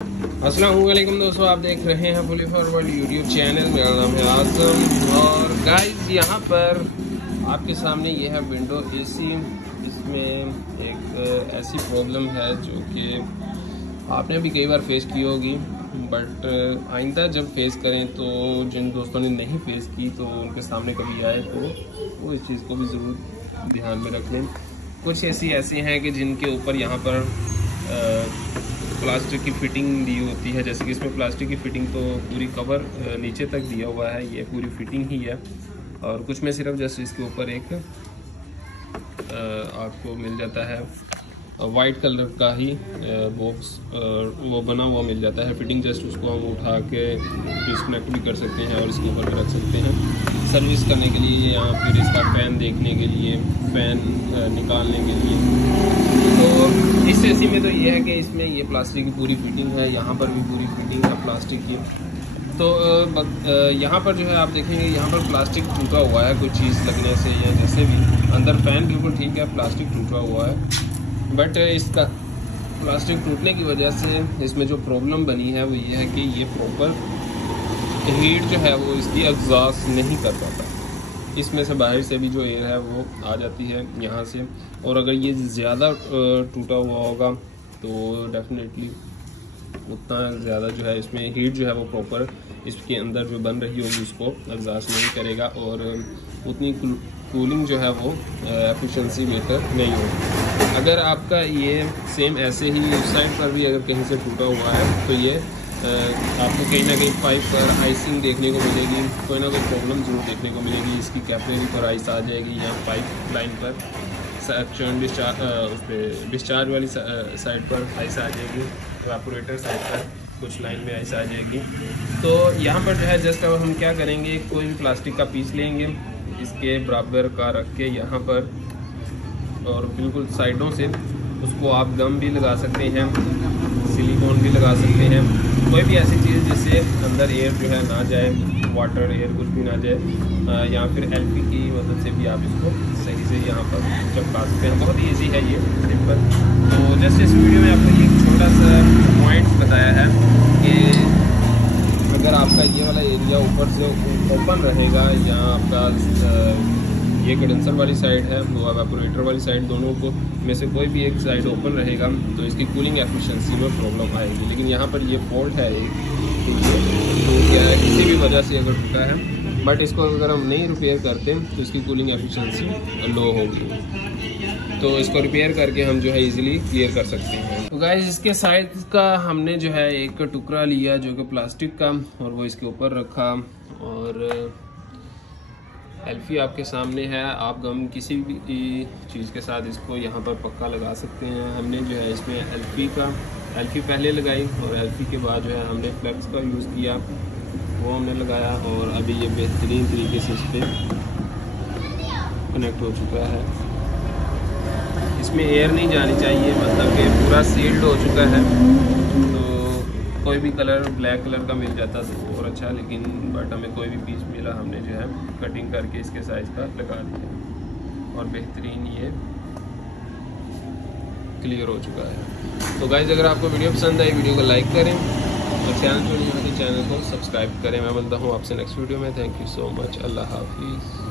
अस्सलाम वालेकुम दोस्तों, आप देख रहे हैं फुली फॉरवर्ड यूट्यूब चैनल। मेरा नाम है आजम और गाइस यहाँ पर आपके सामने ये है विंडो एसी। इसमें एक ऐसी प्रॉब्लम है जो कि आपने भी कई बार फेस की होगी, बट आइंदा जब फेस करें तो जिन दोस्तों ने नहीं फेस की तो उनके सामने कभी आए तो वो इस चीज़ को भी ज़रूर ध्यान में रख लें। कुछ ऐसी हैं कि जिनके ऊपर यहाँ पर प्लास्टिक की फिटिंग दी होती है, जैसे कि इसमें प्लास्टिक की फिटिंग तो पूरी कवर नीचे तक दिया हुआ है, ये पूरी फिटिंग ही है। और कुछ में सिर्फ जैसे इसके ऊपर एक आपको मिल जाता है वाइट कलर का ही बॉक्स वो बना हुआ मिल जाता है फिटिंग। जस्ट उसको हम उठा के डिस्कनेक्ट भी कर सकते हैं और इसके ऊपर रख सकते हैं सर्विस करने के लिए, या फिर इसका फैन देखने के लिए, फैन निकालने के लिए। तो इस एसी में तो ये है कि इसमें ये प्लास्टिक की पूरी फिटिंग है, यहाँ पर भी पूरी फिटिंग है प्लास्टिक की। तो यहाँ पर जो है आप देखेंगे यहाँ पर प्लास्टिक टूटा हुआ है कुछ चीज़ लगने से या जैसे भी। अंदर फैन बिल्कुल ठीक है, प्लास्टिक टूटा हुआ है, बट इसका प्लास्टिक टूटने की वजह से इसमें जो प्रॉब्लम बनी है वो ये है कि ये प्रॉपर हीट जो है वो इसकी एग्जॉस्ट नहीं कर पाता। इसमें से बाहर से भी जो एयर है वो आ जाती है यहाँ से, और अगर ये ज़्यादा टूटा हुआ होगा तो डेफिनेटली उतना ज़्यादा जो है इसमें हीट जो है वो प्रॉपर इसके अंदर जो बन रही होगी उसको एग्जॉस्ट नहीं करेगा, और उतनी कूलिंग जो है वो एफिशिएंसी बेहतर नहीं होगी। अगर आपका ये सेम ऐसे ही उस साइड पर भी अगर कहीं से टूटा हुआ है तो ये आपको कहीं ना कहीं पाइप पर आइसिंग देखने को मिलेगी, कोई ना कोई प्रॉब्लम ज़रूर देखने को मिलेगी। इसकी कैपिलरी पर आइस आ जाएगी, या पाइप लाइन पर सक्शन डिस्चार्ज वाली साइड पर आइस आ जाएगी, एवापोरेटर साइड पर कुछ लाइन में आइस आ जाएगी। तो यहाँ पर जो है जस्ट अब हम क्या करेंगे, कोई भी प्लास्टिक का पीस लेंगे, इसके बराबर का रख के यहाँ पर, और बिल्कुल साइडों से उसको आप गम भी लगा सकते हैं, सिलिकॉन भी लगा सकते हैं, कोई भी ऐसी चीज़ जिससे अंदर एयर जो है ना जाए, वाटर एयर कुछ भी ना जाए, या फिर एलपी की मदद से भी आप इसको सही से यहाँ पर चिपका सकते हैं। बहुत ही ईजी है ये, सिंपल। तो जस्ट इस वीडियो में आपको एक छोटा सा पॉइंट बताया है कि अगर आपका ये वाला एरिया ऊपर से ओपन रहेगा, या आपका ये कंडेंसर वाली साइड है वो एवापोरेटर वाली साइड, दोनों को में से कोई भी एक साइड ओपन रहेगा तो इसकी कूलिंग एफिशिएंसी में प्रॉब्लम आएगी। लेकिन यहाँ पर ये फॉल्ट है एक, तो क्या है किसी भी वजह से अगर टूटा है, बट इसको अगर हम नहीं रिपेयर करते तो इसकी कूलिंग एफिशिएंसी लो होगी। तो इसको रिपेयर करके हम जो है इजीली क्लियर कर सकते हैं। तो गाइस इसके साइड का हमने जो है एक टुकड़ा लिया जो कि प्लास्टिक का, और वो इसके ऊपर रखा, और एल्फी आपके सामने है। आप गम किसी भी चीज़ के साथ इसको यहाँ पर पक्का लगा सकते हैं। हमने जो है इसमें एल्फी पहले लगाई, और एल्फी के बाद जो है हमने फ्लेक्स का यूज़ किया, वो हमने लगाया, और अभी ये बेहतरीन तरीके से इस पर कनेक्ट हो चुका है। इसमें एयर नहीं जानी चाहिए, मतलब कि पूरा सील्ड हो चुका है। तो कोई भी कलर ब्लैक कलर का मिल जाता तो और अच्छा, लेकिन बट हमें कोई भी पीस मिला, हमने जो है कटिंग करके इसके साइज़ का लगा दिया, और बेहतरीन ये क्लियर हो चुका है। तो गाइस अगर आपको वीडियो पसंद आई, वीडियो को लाइक करें, और चैनल पर नहीं है तो चैनल को सब्सक्राइब करें। मैं मिलता हूँ आपसे नेक्स्ट वीडियो में। Thank you so much. अल्लाह हाफिज़।